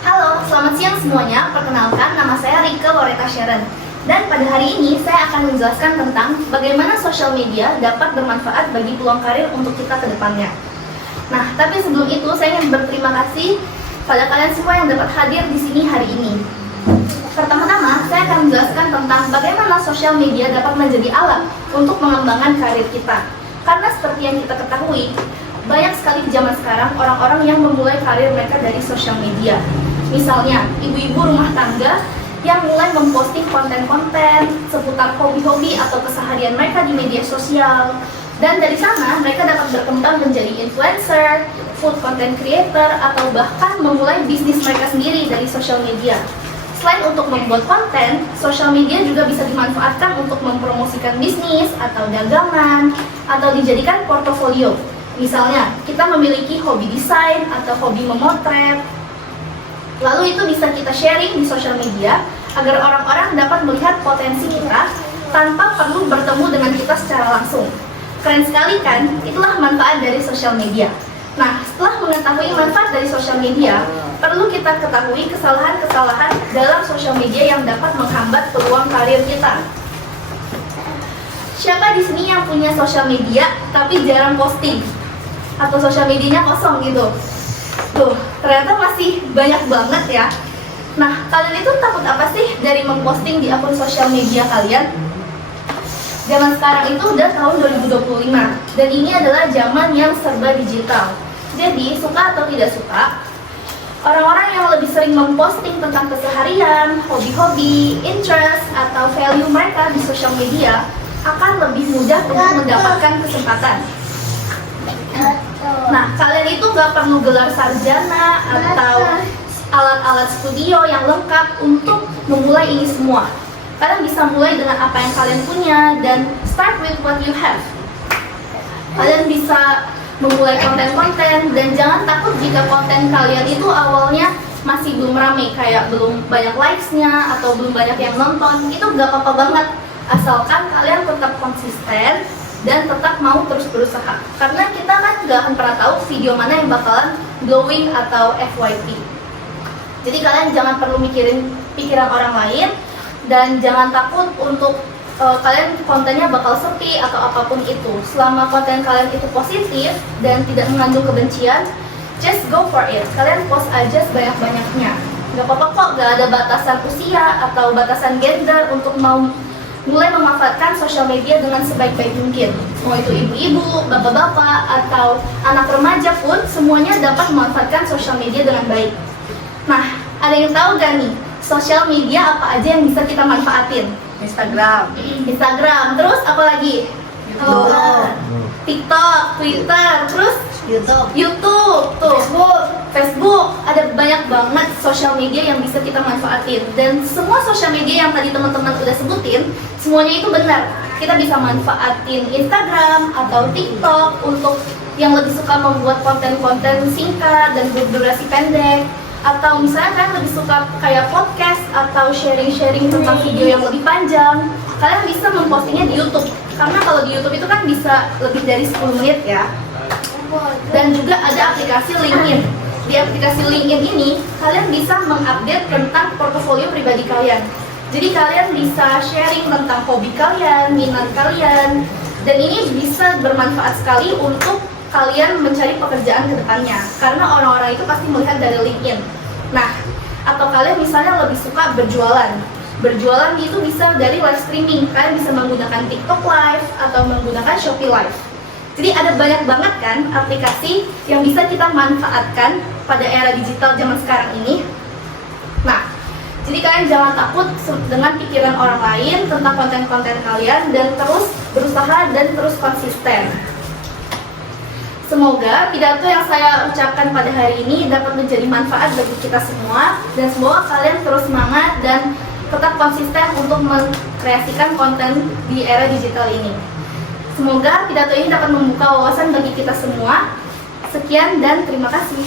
Halo, selamat siang semuanya. Perkenalkan, nama saya Rika Loretta Sharon. Dan pada hari ini saya akan menjelaskan tentang bagaimana sosial media dapat bermanfaat bagi peluang karir untuk kita ke depannya. Nah, tapi sebelum itu saya ingin berterima kasih pada kalian semua yang dapat hadir di sini hari ini. Pertama-tama, saya akan menjelaskan tentang bagaimana sosial media dapat menjadi alat untuk mengembangkan karir kita. Karena seperti yang kita ketahui, banyak sekali di zaman sekarang orang-orang yang memulai karir mereka dari sosial media. Misalnya, ibu-ibu rumah tangga yang mulai memposting konten-konten seputar hobi-hobi atau keseharian mereka di media sosial. Dan dari sana, mereka dapat berkembang menjadi influencer, food content creator, atau bahkan memulai bisnis mereka sendiri dari sosial media. Selain untuk membuat konten, sosial media juga bisa dimanfaatkan untuk mempromosikan bisnis atau dagangan, atau dijadikan portofolio. Misalnya, kita memiliki hobi desain atau hobi memotret. Lalu itu bisa kita sharing di sosial media agar orang-orang dapat melihat potensi kita tanpa perlu bertemu dengan kita secara langsung. Keren sekali kan? Itulah manfaat dari sosial media. Nah, setelah mengetahui manfaat dari sosial media, perlu kita ketahui kesalahan-kesalahan dalam sosial media yang dapat menghambat peluang karir kita. Siapa di sini yang punya sosial media tapi jarang posting? Atau sosial medianya kosong gitu? Tuh, ternyata masih banyak banget ya. Nah, kalian itu takut apa sih dari memposting di akun sosial media kalian? Zaman sekarang itu udah tahun 2025, dan ini adalah zaman yang serba digital. Jadi, suka atau tidak suka, orang-orang yang lebih sering memposting tentang keseharian, hobi-hobi, interest, atau value mereka di sosial media akan lebih mudah untuk mendapatkan kesempatan. Nah, kalian itu nggak perlu gelar sarjana atau alat-alat studio yang lengkap untuk memulai ini semua. Kalian bisa mulai dengan apa yang kalian punya dan start with what you have. Kalian bisa memulai konten-konten dan jangan takut jika konten kalian itu awalnya masih belum ramai, kayak belum banyak likes-nya atau belum banyak yang nonton. Itu nggak apa-apa banget, asalkan kalian tetap konsisten dan tetap mau terus berusaha. Karena kita kan nggak akan pernah tahu video mana yang bakalan glowing atau FYP. Jadi kalian jangan perlu mikirin pikiran orang lain dan jangan takut untuk kalian kontennya bakal sepi atau apapun itu. Selama konten kalian itu positif dan tidak mengandung kebencian, just go for it. Kalian post aja sebanyak-banyaknya. Gak apa-apa kok, gak ada batasan usia atau batasan gender untuk mau mulai memanfaatkan sosial media dengan sebaik-baik mungkin. Mau itu ibu-ibu, bapak-bapak, atau anak remaja pun semuanya dapat memanfaatkan sosial media dengan baik. Nah, ada yang tahu gak nih, sosial media apa aja yang bisa kita manfaatin? Instagram, terus apa lagi? TikTok, Twitter, terus YouTube, tuh, Facebook. Ada banyak banget sosial media yang bisa kita manfaatin. Dan semua sosial media yang tadi teman-teman udah sebutin, semuanya itu benar. Kita bisa manfaatin Instagram atau TikTok untuk yang lebih suka membuat konten-konten singkat dan berdurasi pendek. Atau misalnya kalian lebih suka kayak podcast atau sharing-sharing tentang video yang lebih panjang, kalian bisa mempostingnya di YouTube. Karena kalau di YouTube itu kan bisa lebih dari 10 menit ya. Dan juga ada aplikasi LinkedIn. Di aplikasi LinkedIn ini, kalian bisa mengupdate tentang portofolio pribadi kalian. Jadi kalian bisa sharing tentang hobi kalian, minat kalian, dan ini bisa bermanfaat sekali untuk kalian mencari pekerjaan ke depannya. Karena orang-orang itu pasti melihat dari LinkedIn. Nah, atau kalian misalnya lebih suka berjualan. Berjualan itu bisa dari live streaming. Kalian bisa menggunakan TikTok Live atau menggunakan Shopee Live. Jadi ada banyak banget kan aplikasi yang bisa kita manfaatkan pada era digital zaman sekarang ini. Nah, jadi kalian jangan takut dengan pikiran orang lain tentang konten-konten kalian dan terus berusaha dan terus konsisten. Semoga pidato yang saya ucapkan pada hari ini dapat menjadi manfaat bagi kita semua dan semoga kalian terus semangat dan tetap konsisten untuk mengkreasikan konten di era digital ini. Semoga pidato ini dapat membuka wawasan bagi kita semua. Sekian dan terima kasih.